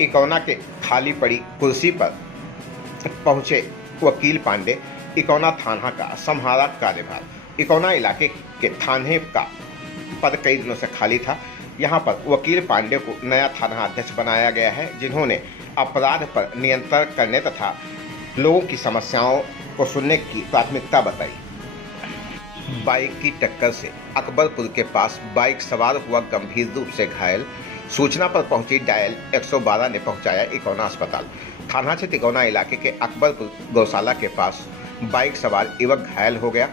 इकौना के खाली पड़ी कुर्सी पर पहुंचे वकील पांडे। इकौना थाना का संभाला कार्यभार। इकौना इलाके के थाने का पद कई दिनों से खाली था। यहां पर वकील पांडे को नया थाना अध्यक्ष बनाया गया है, जिन्होंने अपराध पर नियंत्रण करने तथा लोगों की समस्याओं को सुनने की प्राथमिकता बताई। बाइक की टक्कर से अकबरपुर के पास बाइक सवार हुआ गंभीर रूप से घायल। सूचना पर पहुंची डायल 112 ने पहुंचाया इकौना अस्पताल। थाना क्षेत्र इकौना इलाके के अकबरपुर गौशाला के पास बाइक सवार युवक घायल हो गया।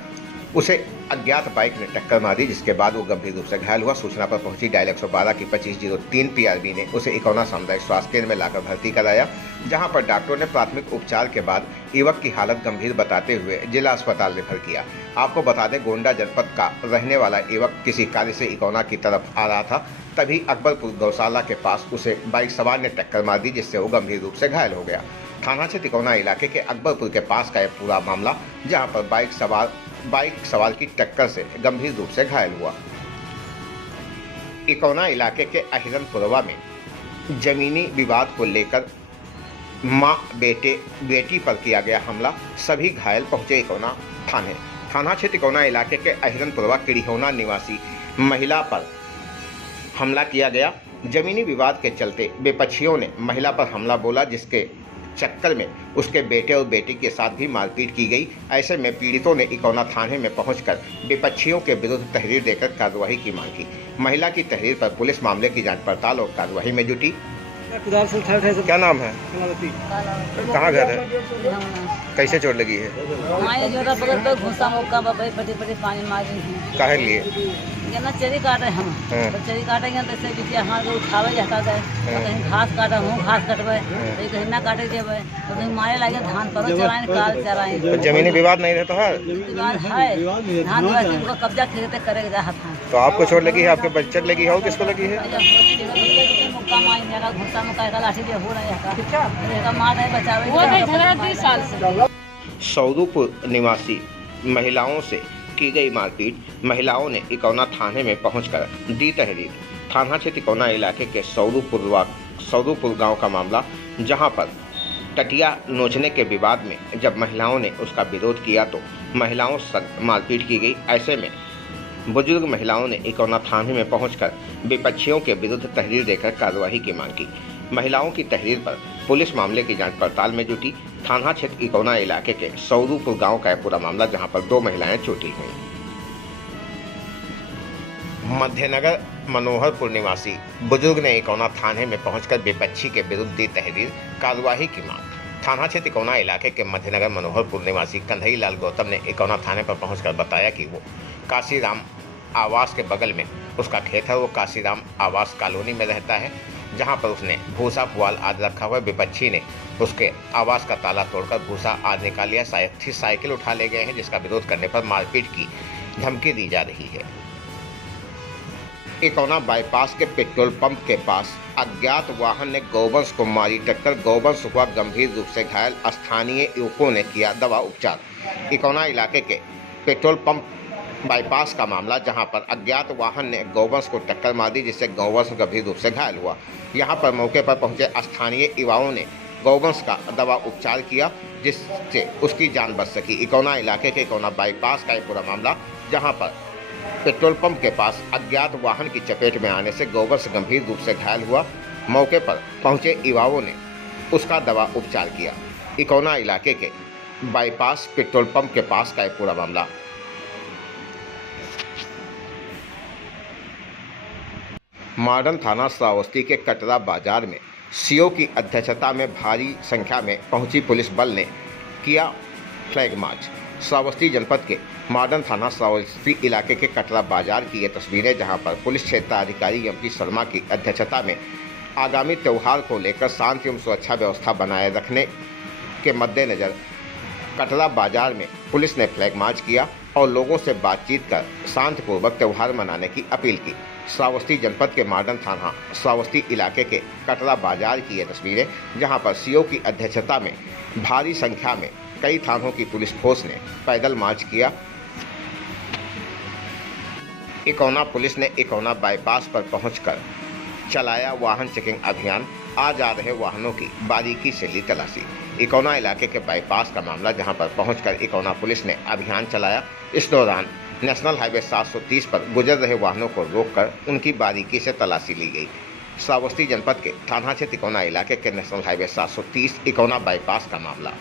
उसे अज्ञात बाइक ने टक्कर मार दी, जिसके बाद वो गंभीर रूप से घायल हुआ। सूचना पर पहुंची डायल 112 की 2503 पीआरबी ने उसे इकौना सामुदायिक स्वास्थ्य केंद्र में लाकर भर्ती कराया, जहां पर डॉक्टरों ने प्राथमिक उपचार के बाद युवक की हालत गंभीर बताते हुए जिला अस्पताल रेफर किया। आपको बता दें, गोंडा जनपद का रहने वाला युवक किसी कार्य से इकौना की तरफ आ रहा था, तभी अकबरपुर गौशाला के पास उसे बाइक सवार ने टक्कर मार दी, जिससे वो गंभीर रूप से घायल हो गया। थाना क्षेत्र इकौना इलाके के अकबरपुर के पास का यह पूरा मामला, जहां पर बाइक सवार की टक्कर से गंभीर रूप से घायल हुआ। इकौना इलाके के अहिरनपुरवा में जमीनी विवाद को लेकर मां बेटी पर किया गया हमला। सभी घायल पहुंचे इकौना थाना क्षेत्र इकौना इलाके के अहिरनपुरवा किड़िहोना निवासी महिला पर हमला किया गया। जमीनी विवाद के चलते विपक्षियों ने महिला पर हमला बोला, जिसके चक्कर में उसके बेटे और बेटी के साथ भी मारपीट की गई। ऐसे में पीड़ितों ने इकौना थाने में पहुंचकर विपक्षियों के विरुद्ध तहरीर देकर कार्रवाई की मांग की। महिला की तहरीर पर पुलिस मामले की जांच पड़ताल और कार्रवाई में जुटी। क्या नाम है? कहाँ घर है? कैसे चोट लगी है? काहे लिए? चरी काटे हम तो चरी काटेंगे तो इससे हाथ उठावे जाता है, कहीं घास काटे हूँ घास कटवे, कहीं ना काटे जेबे तो कहीं मारे लगे धान पर चराएं काल चराएं। जमीनी विवाद नहीं रहता है? विवाद है, धान उनका कब्जा खेते करेगा जहाँ था। तो आपको चोट लगी है, आपके बच्चे लगी है और किसको लगी है? घुस्सा मुक्का लाठी दे हो रहा मार रहे बचावे। सौदूपुर निवासी महिलाओं से की गई मारपीट। महिलाओं ने इकौना थाने में पहुंचकर दी तहरीर। थाना क्षेत्र इकौना इलाके के सौदूपुर गांव का मामला, जहां पर टटिया नोचने के विवाद में जब महिलाओं ने उसका विरोध किया तो महिलाओं से मारपीट की गई। ऐसे में बुजुर्ग महिलाओं ने इकौना थाने में पहुंचकर विपक्षियों के विरुद्ध तहरीर देकर कार्रवाई की मांग की। महिलाओं की तहरीर पर पुलिस मामले की जांच पड़ताल में जुटी। थाना क्षेत्र इकौना इलाके के सौदूपुर गांव का पूरा मामला, जहां पर 2 महिलाएं चोटी हुई। मध्यनगर मनोहरपुर निवासी बुजुर्ग ने इकौना थाने में पहुंचकर विपक्षी के विरुद्ध दी तहरीर, कार्रवाई की मांग। थाना क्षेत्र इकौना इलाके के मध्यनगर मनोहरपुर निवासी कन्हई लाल गौतम ने इकौना थाने पर पहुंचकर बताया कि वो काशीराम आवास के बगल में उसका खेत है। वो काशीराम आवास कॉलोनी में रहता है, जहां पर उसने भूसा पुआल आदि रखा हुआ है। विपक्षी ने उसके आवास का ताला तोड़कर भूसा आदि निकाल लिया, साइकिल उठा ले गए हैं, जिसका विरोध करने पर मारपीट की धमकी दी जा रही है। इकौना बाईपास के पेट्रोल पंप के पास अज्ञात वाहन ने गौवंश को मारी टक्कर। गौवंश हुआ गंभीर रूप से घायल। स्थानीय युवकों ने किया दवा उपचार। इकौना इलाके के पेट्रोल पंप बाईपास का मामला, जहां पर अज्ञात वाहन ने गौवंश को टक्कर मार दी, जिससे गौवंश गंभीर रूप से घायल हुआ। यहां पर मौके पर पहुंचे स्थानीय युवाओं ने गौवंश का दवा उपचार किया, जिससे उसकी जान बच सकी। इकौना इलाके के इकौना बाईपास का यह पूरा मामला, जहां पर पेट्रोल पंप के पास अज्ञात वाहन की चपेट में आने से गौवंश गंभीर रूप से घायल हुआ। मौके पर पहुंचे युवाओं ने उसका दवा उपचार किया। इकौना इलाके के बाईपास पेट्रोल पंप के पास का यह पूरा मामला। मॉडर्न थाना श्रावस्ती के कटरा बाजार में सीओ की अध्यक्षता में भारी संख्या में पहुंची पुलिस बल ने किया फ्लैग मार्च। श्रावस्ती जनपद के मॉडर्न थाना श्रावस्ती इलाके के कटरा बाजार की ये तस्वीरें, जहां पर पुलिस क्षेत्राधिकारी एम पी शर्मा की अध्यक्षता में आगामी त्यौहार को लेकर शांति एवं सुरक्षा व्यवस्था बनाए रखने के मद्देनज़र कटरा बाजार में पुलिस ने फ्लैग मार्च किया और लोगों से बातचीत कर शांतिपूर्वक त्यौहार मनाने की अपील की। श्रावस्ती जनपद के मॉडर्न थाना श्रावस्ती इलाके के कटरा बाजार की ये तस्वीरें, जहां पर सीओ की अध्यक्षता में भारी संख्या में कई थानों की पुलिस फोर्स ने पैदल मार्च किया। इकौना पुलिस ने इकौना बाईपास पर पहुंचकर चलाया वाहन चेकिंग अभियान। आ जा रहे वाहनों की बारीकी से ली तलाशी। इकौना इलाके के बाईपास का मामला, जहां पर पहुंचकर इकौना पुलिस ने अभियान चलाया। इस दौरान नेशनल हाईवे 730 पर गुजर रहे वाहनों को रोककर उनकी बारीकी से तलाशी ली गई। श्रावस्ती जनपद के थाना क्षेत्र इकौना इलाके के नेशनल हाईवे 730 इकौना बाईपास का मामला।